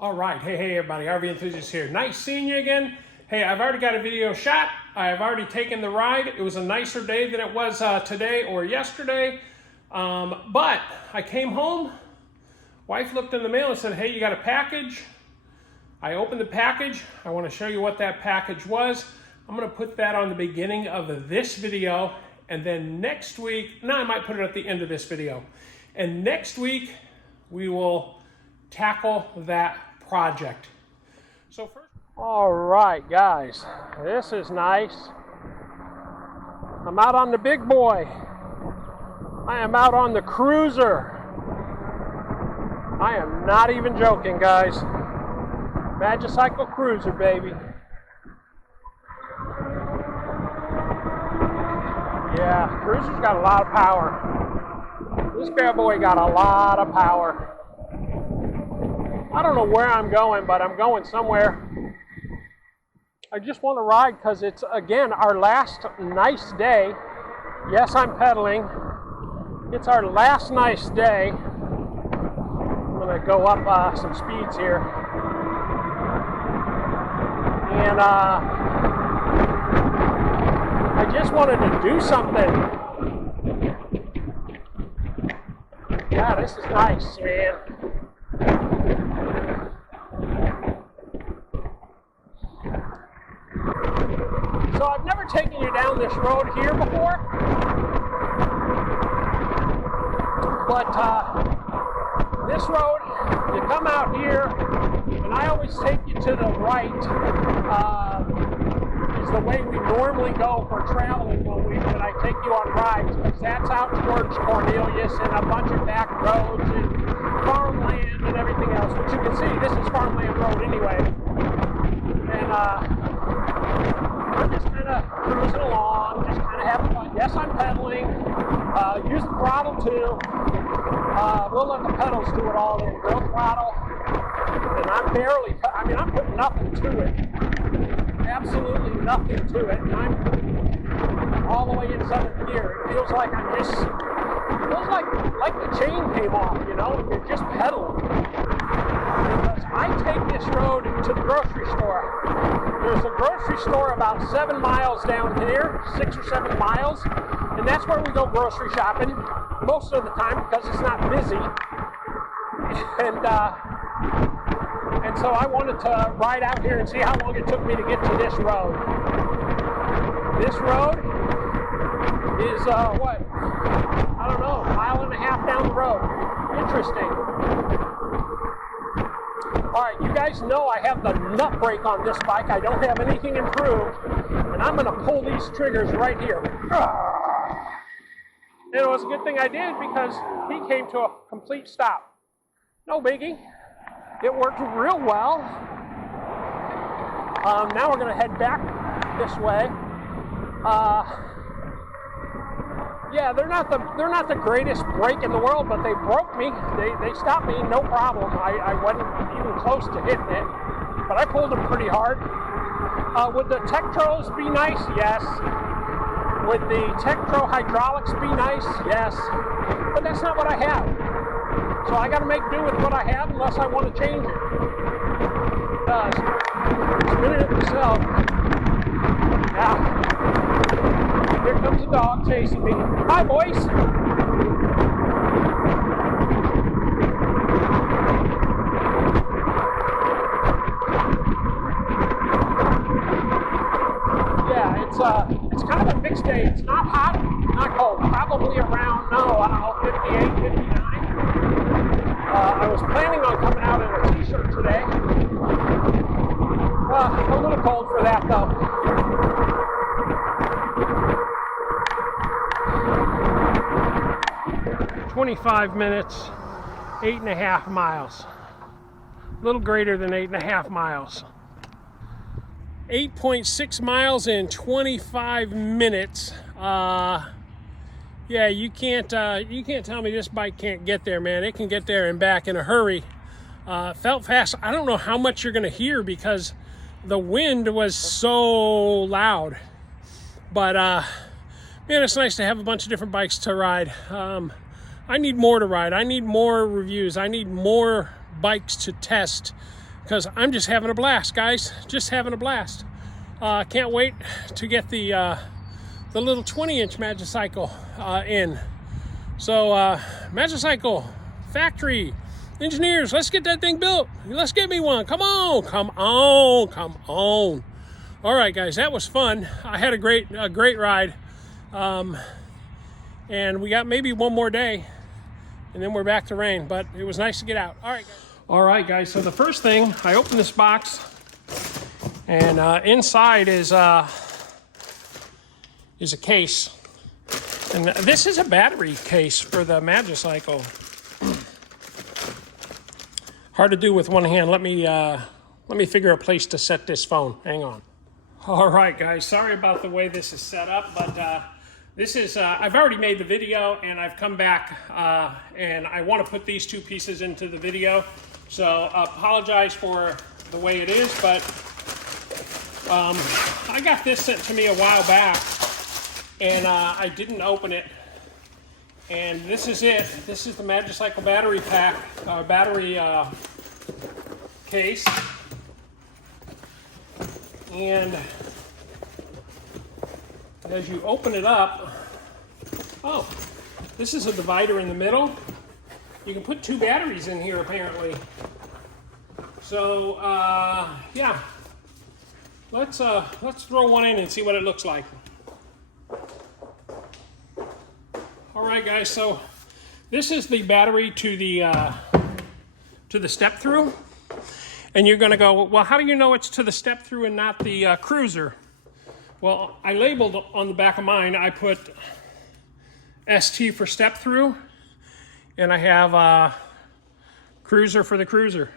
All right, hey everybody, RV Enthusiast here. Nice seeing you again. Hey, I've already got a video shot. I've already taken the ride. It was a nicer day than it was today or yesterday. But I came home, wife looked in the mail and said, hey, you got a package? I opened the package. I want to show you what that package was. I'm going to put that on the beginning of this video, and then next week, no, I might put it at the end of this video. And next week, we will tackle that project. So first, all right, guys, this is nice. I'm out on the big boy. I am out on the cruiser. I am not even joking, guys. Magicycle cruiser, baby. Yeah, cruiser's got a lot of power. This bad boy got a lot of power. I don't know where I'm going, but I'm going somewhere. I just want to ride because it's, again, our last nice day. Yes, I'm pedaling. It's our last nice day. I'm going to go up some speeds here. And I just wanted to do something. Yeah, this is nice, man. So I've never taken you down this road here before, but this road, you come out here, and I always take you to the right, is the way we normally go for traveling when I take you on rides, because that's out towards Cornelius and a bunch of back roads and farmland and everything else, which you can see, this is farmland road anyway, and I'm just kind of cruising along, just kind of having fun. Yes, I'm pedaling. Use the throttle too. We'll let the pedals do it all in. Real throttle. And I'm barely, I'm putting nothing to it. Absolutely nothing to it. And I'm all the way in 7th gear. It feels like I'm just, like the chain came off, you know? You're just pedaling. Because I take this road to the grocery store. There's a grocery store about 7 miles down here, 6 or 7 miles, and that's where we go grocery shopping most of the time because it's not busy. And so I wanted to ride out here and see how long it took me to get to this road. This road is what? I don't know, a mile and a half down the road. Interesting. All right, you guys know I have the nut brake on this bike. I don't have anything improved, and I'm going to pull these triggers right here. And it was a good thing I did because he came to a complete stop. No biggie. It worked real well. Now we're going to head back this way. Yeah, they're not the greatest brake in the world, but they broke me. They stopped me, no problem. I wasn't even close to hitting it, but I pulled them pretty hard. Would the Tektros be nice? Yes. Would the Tektro hydraulics be nice? Yes. But that's not what I have. So I got to make do with what I have unless I want to change it. Spinning it myself. Yeah. Here comes a dog chasing me. Hi, boys. Yeah, it's kind of a mixed day. It's not hot, not cold. Probably around, I don't know, 58, 59. I was planning on coming out in a t-shirt today. A little cold for that, though. 25 minutes, 8.5 miles. A little greater than 8.5 miles. 8.6 miles in 25 minutes. Yeah, you can't tell me this bike can't get there, man. It can get there and back in a hurry. Felt fast. I don't know how much you're gonna hear because the wind was so loud. But man, it's nice to have a bunch of different bikes to ride. I need more to ride. I need more reviews. I need more bikes to test. because I'm just having a blast, guys. Just having a blast. Can't wait to get the little 20-inch Magicycle in. So Magicycle factory engineers, let's get that thing built. Let's get me one. Come on, come on, come on. All right, guys, that was fun. I had a great ride, and we got maybe one more day, and then we're back to rain. But it was nice to get out. All right, guys. All right, guys. So the first thing, I opened this box, and inside is a case, and this is a battery case for the Magicycle. Hard to do with one hand. Let me figure a place to set this phone. Hang on. All right, guys. Sorry about the way this is set up, but this is I've already made the video, and I've come back and I want to put these two pieces into the video. So apologize for the way it is, but I got this sent to me a while back, and I didn't open it. And this is it. This is the Magicycle battery pack, battery case. And as you open it up, oh, this is a divider in the middle. You can put two batteries in here, apparently. So, yeah, let's throw one in and see what it looks like. All right, guys. So this is the battery to the step through, and you're going to go, well, how do you know it's to the step through and not the cruiser? Well, I labeled on the back of mine. I put ST for step through, and I have cruiser for the cruiser.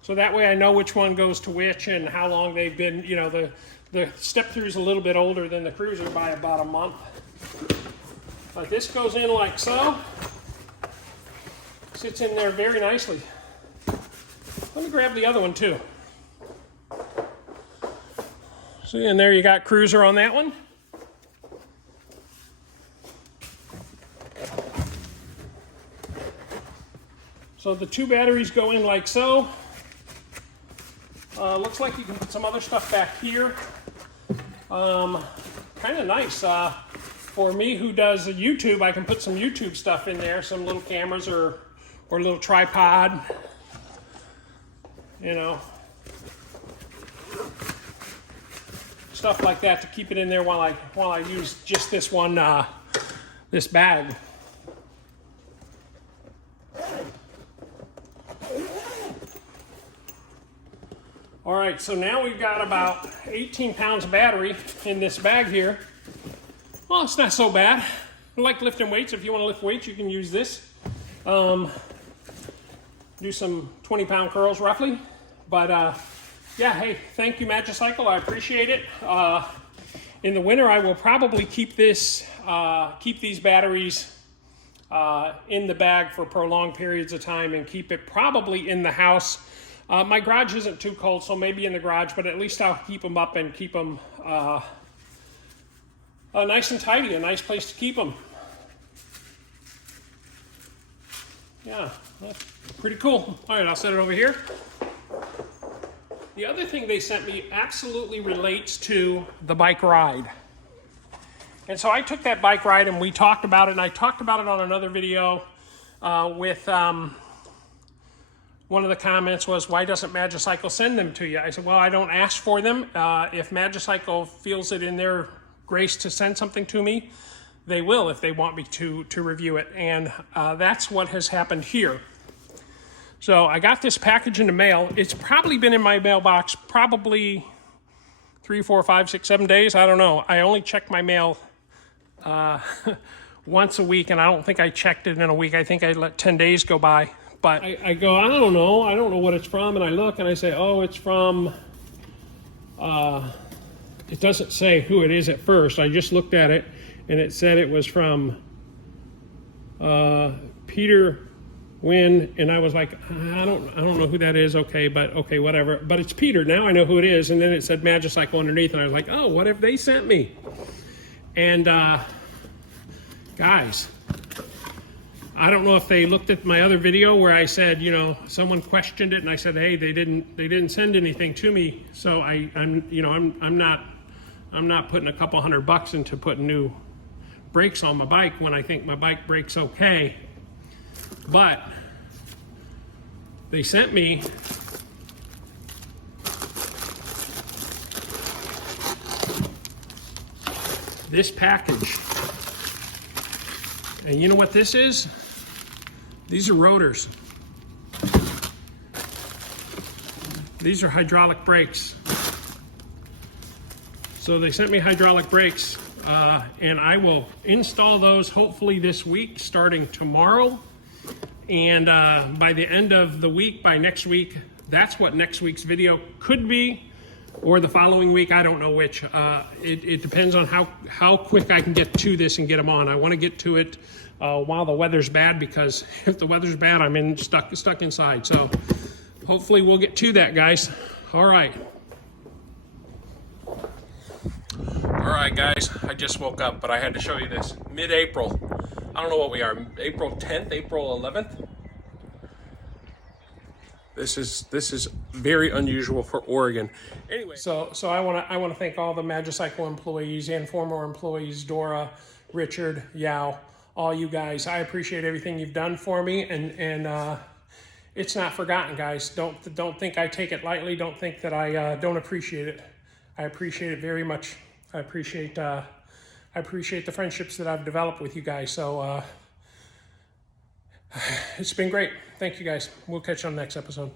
So that way I know which one goes to which and how long they've been. You know, the step through is a little bit older than the cruiser by about a month. But this goes in like so. Sits in there very nicely. Let me grab the other one too. See, and there you got cruiser on that one. So the two batteries go in like so. Looks like you can put some other stuff back here. Kind of nice. For me who does YouTube, I can put some YouTube stuff in there, some little cameras or a little tripod, you know, stuff like that to keep it in there while I use just this one, this bag. All right, so now we've got about 18 pounds of battery in this bag here. Well, it's not so bad. I like lifting weights. If you want to lift weights, you can use this. Do some 20-pound curls roughly. But yeah, hey, thank you, Magicycle. I appreciate it. In the winter, I will probably keep these batteries in the bag for prolonged periods of time and keep it probably in the house. My garage isn't too cold, so maybe in the garage, but at least I'll keep them up and keep them nice and tidy, a nice place to keep them. Yeah, that's pretty cool. All right, I'll set it over here. The other thing they sent me absolutely relates to the bike ride. And so I took that bike ride and we talked about it, and I talked about it on another video with one of the comments was, why doesn't Magicycle send them to you? I said, well, I don't ask for them. If Magicycle feels it in their grace to send something to me, they will if they want me to review it. And that's what has happened here. So I got this package in the mail. It's probably been in my mailbox probably 3, 4, 5, 6, 7 days. I don't know. I only check my mail once a week, and I don't think I checked it in a week. I think I let 10 days go by. But I go, I don't know what it's from, and I look and I say, oh, it's from, it doesn't say who it is at first. I just looked at it and it said it was from Peter Wynn, and I was like, I don't know who that is. Okay, but okay, whatever. But it's Peter. Now I know who it is. And then it said Magicycle underneath, and I was like, oh, what have they sent me? And guys, I don't know if they looked at my other video where I said, you know, someone questioned it, and I said, hey, they didn't send anything to me, so I'm not putting a couple $100 into putting new brakes on my bike when I think my bike brakes okay. But they sent me this package. And you know what this is? These are rotors. These are hydraulic brakes. So they sent me hydraulic brakes, and I will install those hopefully this week, starting tomorrow. And by the end of the week, by next week, that's what next week's video could be, or the following week, I don't know which. It depends on how quick I can get to this and get them on. I want to get to it while the weather's bad, because if the weather's bad, I'm stuck inside. So hopefully we'll get to that, guys. All right. All right, guys, I just woke up, but I had to show you this. Mid-April. I don't know what we are, April 10th, April 11th. This is very unusual for Oregon. Anyway, so I want to thank all the Magicycle employees and former employees, Dora, Richard, Yao, all you guys. I appreciate everything you've done for me, and it's not forgotten, guys. Don't think I take it lightly. Don't think that I don't appreciate it. I appreciate it very much. I appreciate the friendships that I've developed with you guys. So it's been great. Thank you, guys. We'll catch you on the next episode.